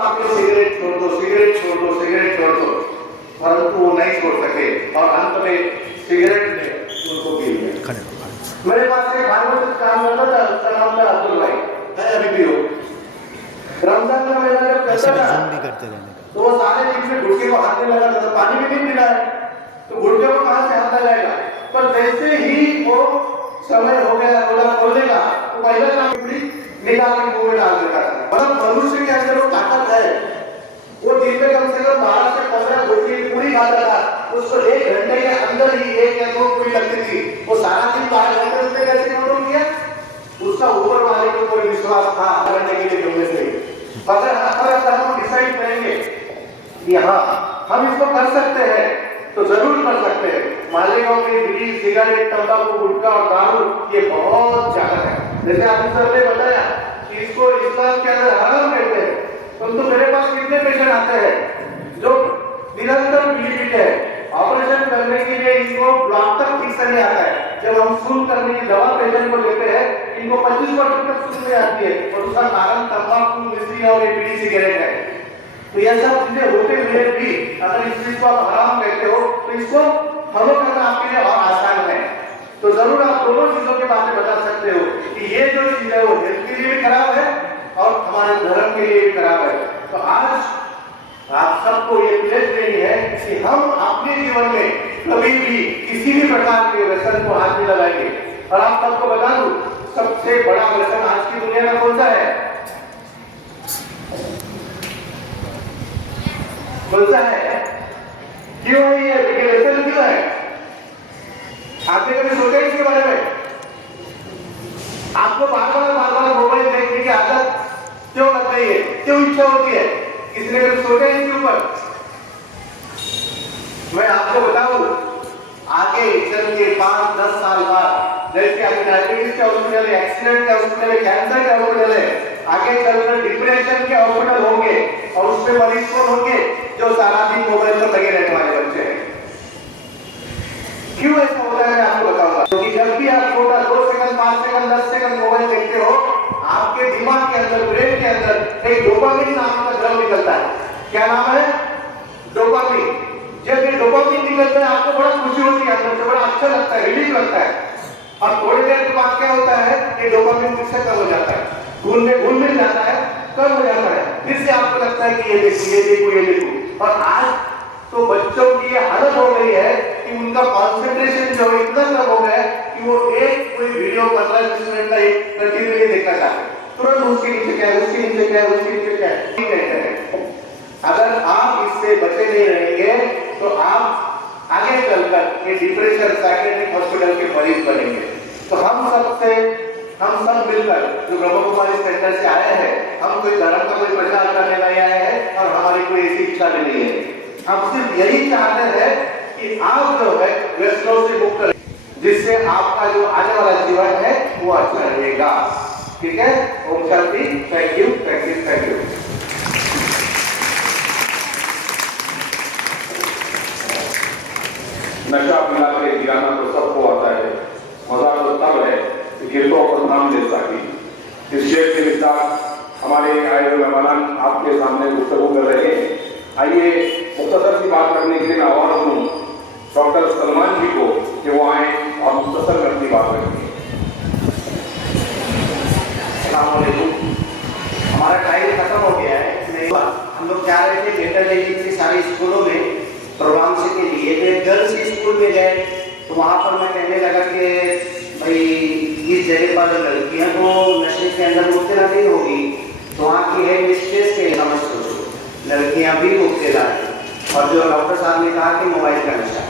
आपने सिगरेट छोड़ दो, सिगरेट छोड़ दो, सिगरेट छोड़ दो, परंतु वो नहीं छोड़ सके और अंत में सिगरेट ने उनको पी लिया। मेरे पास एक भाई मुझसे काम करता था, उसका नाम था अब्दुल भाई, है अभी भी हो। रमजान का महीना जब चलता था तो वो सारे दिन में गुटके को हाथ में लगाता था, पानी भी नहीं पीना है तो गुटके को कहां से हाथ लगाएगा। पर जैसे ही वो समय हो गया रोजा खोलने का तो पहले काम निकाल के मुंह में डाल देता था। मतलब मनुष्य के अंदर वो ताकत है, वो दिन में कम से कम 12 से 15 गुटके की पूरी खाता था, उसको 1 घंटे के अंदर ही 1 या 2 पूरी लगती थी। वो सारा दिन 12 घंटे उसने कैसे कंट्रोल किया? उसका ऊपर वाले को कोई विश्वास था करने के लिए जुड़ने से। अगर हम डिसाइड करेंगे कि हाँ हम इसको कर सकते हैं तो जरूर कर सकते हैं। मालेगांव में बीड़ी, सिगरेट, तंबाकू, गुटखा और दारू ये बहुत ज्यादा है। जैसे आपने सर ने बताया कि इसको इस्लाम के अंदर हराम कहते हैं, परंतु मेरे पास कितने पेशेंट आते हैं जो निरंतर बीड़ी पीते हैं, ऑपरेशन करने के लिए इनको ब्लॉक तक ठीक से नहीं आता है। जब हम सुन करने की दवा पेशेंट को लेते हैं इनको 25% तक सुन नहीं आती है और उसका कारण तंबाकू, मिश्री और बीड़ी, सिगरेट है। तो यह सब चीजें होते हुए भी अगर इस चीज को आप हराम कहते हो तो इसको फॉलो करना आपके लिए और आसान है। तो जरूर आप दोनों चीजों के बारे में बता सकते हो कि ये जो चीज है वो हेल्थ के लिए भी खराब है और हमारे धर्म के लिए भी खराब है। तो आज आप सबको ये प्लेस देनी है कि हम अपने जीवन में कभी भी किसी भी प्रकार के व्यसन को हाथ नहीं लगाएंगे। और आप सबको बता दूं सबसे बड़ा व्यसन आज की दुनिया में कौन सा है? कौन सा है? क्यों है ये व्यसन क्यों है? आपने कभी सोचा इसके बारे में? आपको बार-बार मोबाइल देखने की आदत क्यों लग गई है? क्यों इच्छा होती है? किसी ने कभी सोचा इसके ऊपर? मैं आपको बताऊं आगे चल के 5-10 साल बाद जैसे अभी डायबिटीज के हॉस्पिटल है, एक्सीडेंट के हॉस्पिटल है, कैंसर के हॉस्पिटल है, आगे चलकर डिप्रेशन के हॉस्पिटल होंगे और उसमें मरीज कौन होंगे? जो सारा दिन मोबाइल पर लगे रहने वाले बच्चे हैं। क्यों ऐसा होता है मैं आपको बताऊंगा। क्योंकि जब भी आप छोटा 2 सेकंड, 5 सेकंड, 10 सेकंड मोबाइल देखते हो आपके दिमाग के अंदर, ब्रेन के अंदर एक डोपामिन नाम का द्रव निकलता है। क्या नाम है? डोपामिन। जब ये डोपामिन निकलता है आपको बड़ा खुशी होती है, अंदर से बड़ा अच्छा लगता है, रिलीफ लगता है। और थोड़ी देर के बाद क्या होता है कि डोपामिन फिर से कम हो जाता है, घुल मिल जाता है, कम हो जाता है, फिर से आपको लगता है कि ये देखो। और आज तो बच्चों की ये हालत हो गई है कि उनका कंसंट्रेशन जो इतना कम हो गया है कि वो एक कोई वीडियो 15-20 मिनट का एक कंटिन्यूअसली देखना चाहते हैं, तुरंत उसके नीचे क्या है, उसके नीचे क्या है, उसके नीचे क्या है, ठीक है। अगर आप इससे बचे नहीं रहेंगे तो आप आगे चलकर ये डिप्रेशन, साइकियाट्रिक हॉस्पिटल के मरीज बनेंगे। तो हम सब मिलकर जो ब्रह्म कुमारी सेंटर से आए हैं, हम कोई धर्म का कोई प्रचार करने नहीं आए हैं और हमारी कोई ऐसी इच्छा भी नहीं है। हम सिर्फ यही चाहते हैं कि आप जो है व्यसनों से मुक्त रहे, जिससे आपका जो आने वाला जीवन है वो अच्छा रहेगा। ठीक है? ओम शांति। Thank you, thank you, thank you. नशा पिला के गिराना तो सबको आता है, मजा तो तब है कि गिरतों को नाम दे सके। इस शेर के साथ हमारे आए हुए मेहमान आपके सामने गुफ्तगू कर रहे हैं। आइए मुख्तसर सी बात करने के लिए मैं आह्वान करूं डॉक्टर सलमान जी को कि वो आए और मुख्तसर में अपनी बात रखें। हमारा टाइम खत्म हो गया है। हम लोग जा रहे थे बेटर डेली के सारे स्कूलों में प्रोग्राम से के लिए, तो गर्ल्स स्कूल में गए तो वहाँ पर मैं कहने लगा कि भाई इस जगह पर लड़कियाँ को नशे के अंदर मुब्तला नहीं होगी, तो वहाँ की है मिस्ट्रेस के समझ सोचो, लड़कियाँ भी मुब्तला है। और जो डॉक्टर साहब ने कहा कि मोबाइल का नशा,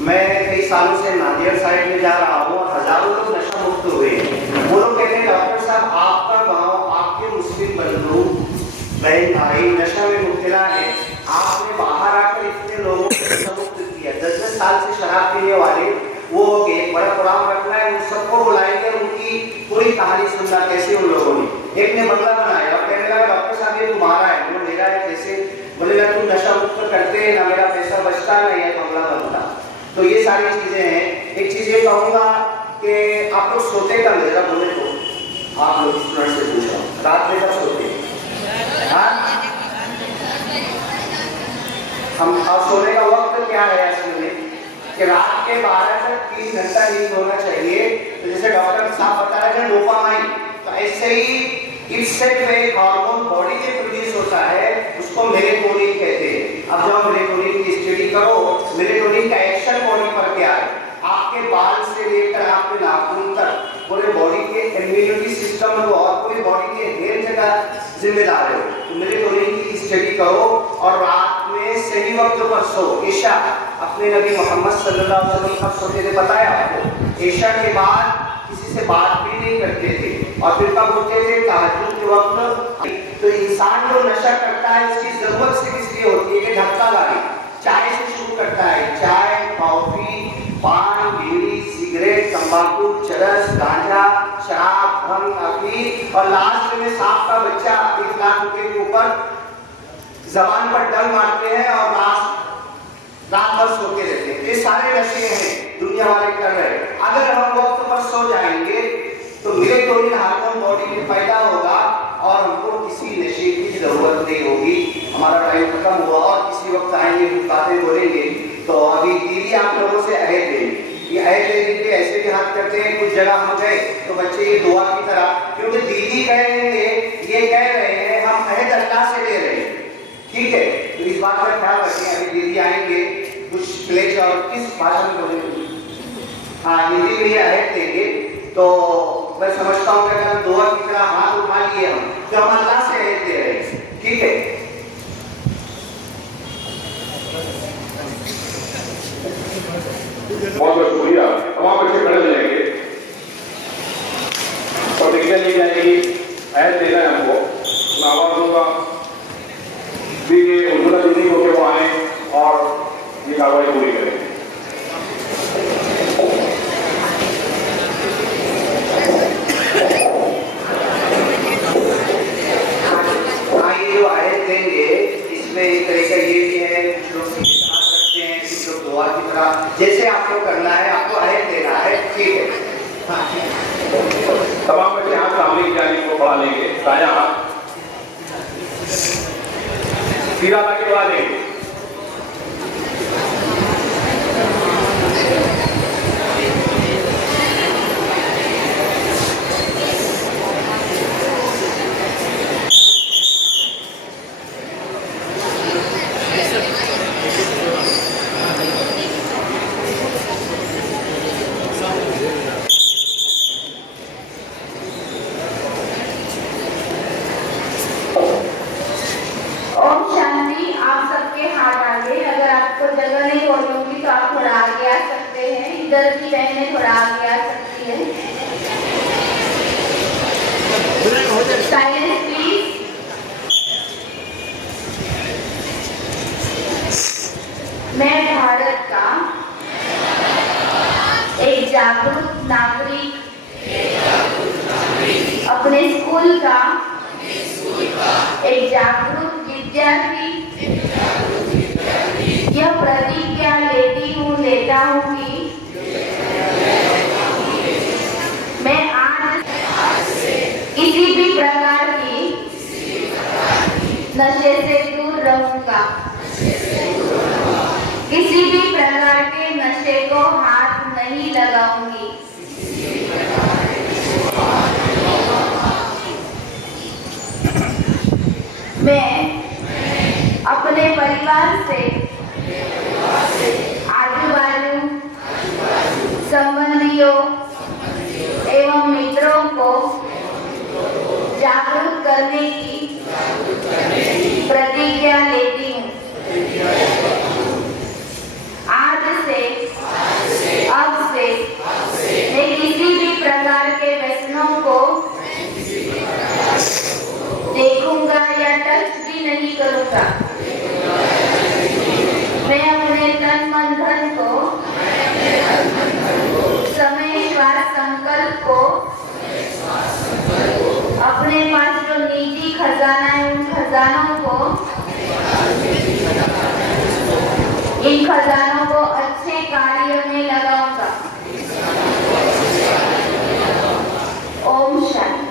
मैं कई सालों से नादियर साइड में जा रहा हूँ और हजारों लोग नशा मुक्त हुए हैं। वो लोग कहते हैं डॉक्टर साहब आपका गाँव, आपके मुस्लिम बंधु बहन भाई नशा में मुब्तला है, आपने बाहर आकर इतने लोगों को मुक्त किया। 10-10 साल से शराब पीने वाले वो एक बड़ा प्रोग्राम रखना है, उन सबको बुलाएंगे, उनकी पूरी कहानी सुनना कैसे उन लोगों ने। एक ने बंगला बनाया और कहने लगा डॉक्टर साहब ये तुम्हारा है। वो मेरा है कैसे? बोले ना तुम नशा मुक्त करते ना मेरा पैसा बचता ना ये बंगला बनता। तो ये सारी चीजें हैं। एक चीज ये कहूँगा कि आप लोग सोते कब? जरा बोले तो आप लोग स्टूडेंट से पूछो रात में कब सोते? हाँ हम और सोने का वक्त क्या है असल में कि रात के 12 से 3 घंटा नींद होना चाहिए। तो जैसे डॉक्टर साहब बता रहे हैं डोपामाइन, तो ऐसे ही इस सेट में एक हार्मोन बॉडी में प्रोड्यूस होता है, उसको मेलेटोनिन कहते हैं। अब जब मेलेटोनिन की स्टडी करो, मेलेटोनिन का एक्शन बॉडी पर क्या है, आपके बाल से लेकर आपके नाखून तक पूरे बॉडी के इम्यूनिटी सिस्टम को और पूरी बॉडी के हेल्थ का जिम्मेदार है। तो मेलेटोनिन की स्टडी करो और रात में सही वक्त पर सो। ईशा अपने नबी मोहम्मद सल्लल्लाहु अलैहि वसल्लम कब सोते थे पता है आपको? ईशा के बाद किसी से बात भी नहीं करते थे और फिर कब उठते थे? तहज्जुद के वक्त। तो इंसान जो नशा करता है उसकी जरूरत सिर्फ इसलिए होती है कि धक्का लाए। चाय से शुरू करता है, चाय, कॉफी, पान, बीड़ी, सिगरेट, तंबाकू, चरस, गांजा, शराब, भंग, अफीम और लास्ट में सांप का बच्चा 1 लाख रुपए के ऊपर जबान पर डंग मारते हैं और रात भर सोते रहते हैं। ये सारे नशे हैं दुनिया वाले कर रहे हैं। अगर हम वक्त पर सो जाएंगे तो मेलेटोनिन हार्मोन बॉडी में पैदा होगा और हमको किसी नशे की जरूरत नहीं होगी। हमारा टाइम खत्म हुआ और किसी वक्त आएंगे बातें बोलेंगे। तो अभी दीदी आप लोगों से अहद लेंगे, ये अहद लेने के ऐसे भी हाथ करते हैं। कुछ जगह हम गए तो बच्चे ये दुआ की तरह, क्योंकि दीदी कहेंगे ये कह रहे हैं हम अहद अल्लाह से ले रहे हैं, ठीक है? तो इस बात का ख्याल रखें। अभी दीदी आएंगे, कुछ प्लेज और किस भाषा में बोलेंगे? हाँ, हिंदी में ये अहद देंगे। तो मैं समझता हूँ कि अगर दुआ की तरह हाथ उठा लिए हम तो हम अल्लाह से अहद दे रहे हैं, ठीक है? बहुत बहुत शुक्रिया। तमाम बच्चे खड़े हो जाएंगे, प्रतिज्ञा ली जाएगी, अहद देना है हमको। मैं आवाज दूंगा दीजिए, उर्दू दीदी होके वो आए और ये कार्रवाई पूरी करें। जो अहद देंगे इसमें एक तरीका ये भी है, कुछ लोग हाथ रखते हैं, कुछ लोग दुआ की तरह, जैसे आपको करना है आपको अहद देना है, ठीक है? तमाम बच्चे हाथ सामने की जानिब को बढ़ा लेंगे, दायां हाथ सीधा लाके बढ़ा लेंगे। इधर की बहनें थोड़ा आगे आ सकती है। Silence please. मैं भारत का एक जागरूक नागरिक अपने स्कूल का एक जागरूक विद्यार्थी यह प्रतिज्ञा लेता हूँ कि मैं आज किसी भी प्रकार की नशे से दूर रहूंगा, किसी भी प्रकार के नशे को हाथ नहीं लगाऊंगी। मैं अपने परिवार से आजू-बाजू संबंधियों एवं मित्रों को जागरूक करने की प्रतिज्ञा लेती हूँ। आज से अब से मैं किसी भी प्रकार के व्यसनों को देखूंगा या टच भी नहीं करूंगा। मैं अपने तन मन धन को समय श्वास संकल्प को अपने पास जो निजी खजाना है उन खजानों को इन खजानों को अच्छे कार्य में लगाऊंगा। ओम शांति।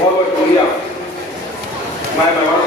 बहुत बहुत मैं मेहमान